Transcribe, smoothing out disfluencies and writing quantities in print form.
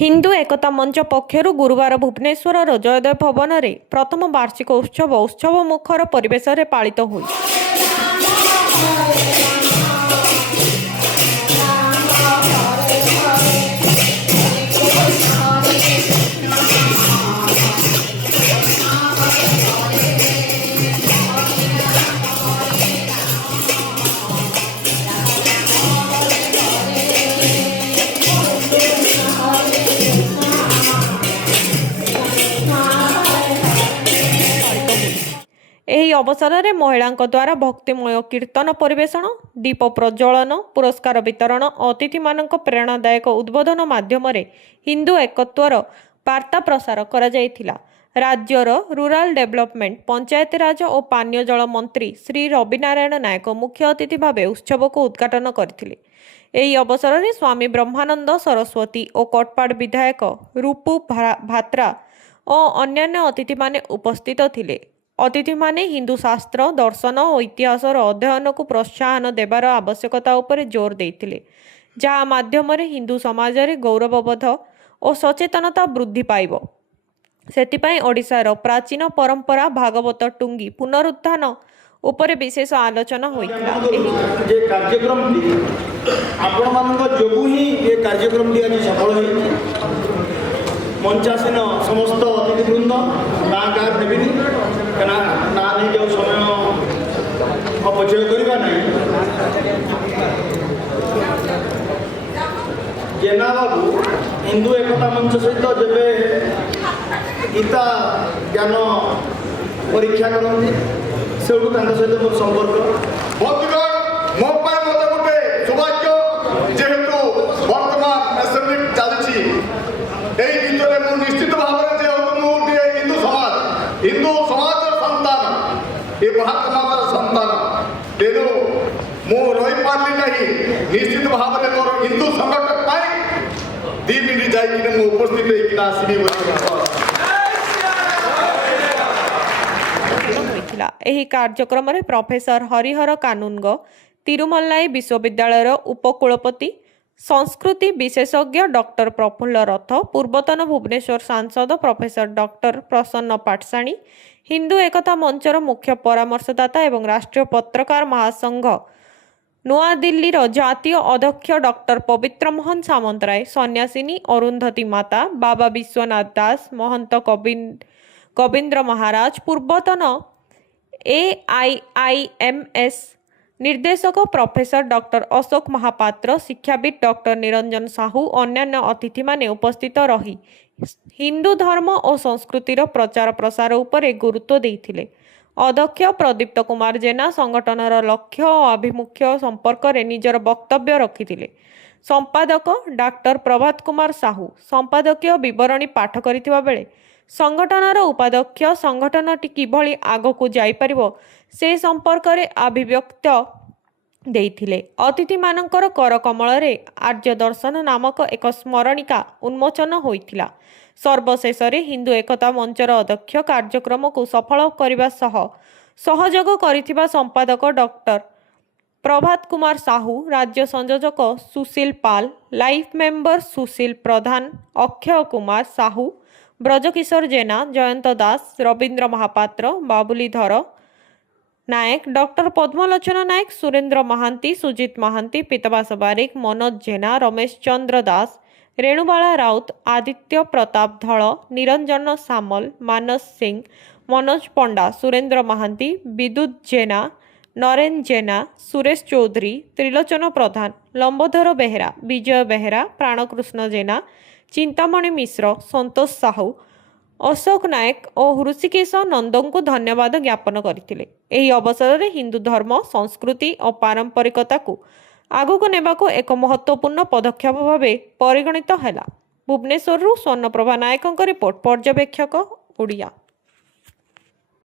हिंदू एकता मंच पक्षर गुरुवार भुवनेश्वर जयदेव भवन में प्रथम वार्षिक उत्सव मुखर परिवेश में पालित हुई। ଏହି ଅବସରରେ ମହିଳାଙ୍କ ଦ୍ୱାରା ଭକ୍ତିମୟ କୀର୍ତ୍ତନ ପରିବେଷଣ, ଦୀପ ପ୍ରଜ୍ୱଳନ, ପୁରସ୍କାର ବିତରଣ ଓ ଅତିଥିମାନଙ୍କ ପ୍ରେରଣାଦାୟକ ଉଦ୍ବୋଧନ ମାଧ୍ୟମରେ ହିନ୍ଦୁ ଏକତ୍ୱର ବାର୍ତ୍ତା ପ୍ରସାର କରାଯାଇଥିଲା। ରାଜ୍ୟର ରୁରାଲ ଡେଭଲପମେଣ୍ଟ, ପଞ୍ଚାୟତିରାଜ ଓ ପାନୀୟ ଜଳ ମନ୍ତ୍ରୀ ଶ୍ରୀ ରବିନାରାୟଣ ନାୟକ ମୁଖ୍ୟ ଅତିଥି ଭାବେ ଉତ୍ସବକୁ ଉଦ୍ଘାଟନ କରିଥିଲେ। ଏହି ଅବସରରେ ସ୍ୱାମୀ ବ୍ରହ୍ମାନନ୍ଦ ସରସ୍ୱତୀ ଓ କଟପାଡ଼ ବିଧାୟକ ରୂପୁ ଭାତ୍ରା ଓ ଅନ୍ୟାନ୍ୟ ଅତିଥିମାନେ ଉପସ୍ଥିତ ଥିଲେ। ଅତିଥିମାନେ ହିନ୍ଦୁ ଶାସ୍ତ୍ର, ଦର୍ଶନ ଓ ଇତିହାସର ଅଧ୍ୟୟନକୁ ପ୍ରୋତ୍ସାହନ ଦେବାର ଆବଶ୍ୟକତା ଉପରେ ଜୋର ଦେଇଥିଲେ, ଯାହା ମାଧ୍ୟମରେ ହିନ୍ଦୁ ସମାଜରେ ଗୌରବବୋଧ ଓ ସଚେତନତା ବୃଦ୍ଧି ପାଇବ। ସେଥିପାଇଁ ଓଡ଼ିଶାର ପ୍ରାଚୀନ ପରମ୍ପରା ଭାଗବତ ଟୁଙ୍ଗି ପୁନରୁତ୍ଥାନ ଉପରେ ବିଶେଷ ଆଲୋଚନା ହୋଇଥିଲା। मंचासीन समस्त अतिथिवृंद ना गाँव देवी ना नहीं जो समय अपचय करवा नहीं। जेना बाबू हिंदू एकता मंच सहित जब गीता ज्ञान परीक्षा करते से सहित मोर संपर्क मो मत गोटे सौभाग्य जेहेतु वर्तमान असेंबली चलती भितर मु निश्चित भाव में हिंदू समाज संतान ये महात्मा संतान तेणु मु रही पार्ली नहीं। निश्चित भाव में मोर हिंदू संगठन पाई 2 मिनिट जाइए उपस्थित आसबी। ଏହି କାର୍ଯ୍ୟକ୍ରମରେ ପ୍ରଫେସର ହରିହର କାନୁନଗ, ତିରୁମଲ୍ଲାଇ ବିଶ୍ୱବିଦ୍ୟାଳୟର ଉପକୁଳପତି, संस्कृति विशेषज्ञ डॉक्टर प्रफुल्ल रथ, पूर्वतन भुवनेश्वर सांसद प्रोफेसर डॉक्टर प्रसन्न पाटसाणी, हिंदू एकता मंचर मुख्य परामर्शदाता एवं राष्ट्रीय पत्रकार महासंघ नूआदिल्ली जातीय अध्यक्ष डॉक्टर पवित्र मोहन सामंतराय, सन्यासिनी अरुंधति माता, बाबा विश्वनाथ दास, महंत गोविंद्र महाराज, पूर्वतन AIIMS निर्देशक प्रोफेसर डॉक्टर अशोक महापात्र, शिक्षाविद डॉक्टर निरंजन साहू, अन्यान्य अतिथि माने उपस्थित रही हिंदू धर्म और संस्कृतिर प्रचार प्रसार उपरे गुरुत्व देइथिले। अध्यक्ष प्रदीप्त कुमार जेना संगठनर लक्ष्य और आभिमुख्य संपर्क में निजर वक्तव्य रखिथिले। संपादक डॉक्टर प्रभात कुमार साहू संपादकीय विवरणी पाठ करिथिबा बेले संगठनर उपाध्यक्ष संगठनटी किभली आगकू जाई परिबो से संपर्क में अभिव्यक्त देइथिले। अतिथि मानकर कर कमल रे आर्य दर्शन नामक एक स्मरणिका उन्मोचन होइथिला। सर्वशेष हिंदू एकता मंचर अध्यक्ष कार्यक्रम को सफल करने सहयोग करिथिबा संपादक डॉक्टर प्रभात कुमार साहू, राज्य संयोजक सुशील पाल, लाइफ मेंबर सुशील प्रधान, अक्षय कुमार साहू, ब्रजकिशोर जेना, जयंत दास, रवींद्र महापात्र, बाबुलीधर नायक, डॉक्टर पद्मलोचन नायक, सुरेंद्र महांती, सुजित महांती, पीतवास बारिक, मनोज जेना, रमेश चंद्र दास, रेणुबाला राउत, आदित्य प्रताप धल, निरंजन सामल, मानस सिंह, मनोज पंडा, सुरेंद्र महांती, विद्युत जेना, नरेन जेना, सुरेश चौधरी, त्रिलोचन प्रधान, लंबोधर बेहेरा, विजय बेहेरा, प्राणकृष्ण जेना, चिंतामणि मिश्र, संतोष साहू, अशोक नायक और ऋषिकेश नंदों को धन्यवाद ज्ञापन करथिले। एही अवसर में हिंदू धर्म, संस्कृति और पारंपरिकता को आगक नेबाको एक महत्वपूर्ण पदक्षेप भावे परिगणित हैला। भुवनेश्वर स्वर्णप्रभा नायकों रिपोर्ट, पर्यवेक्षक ओडिया।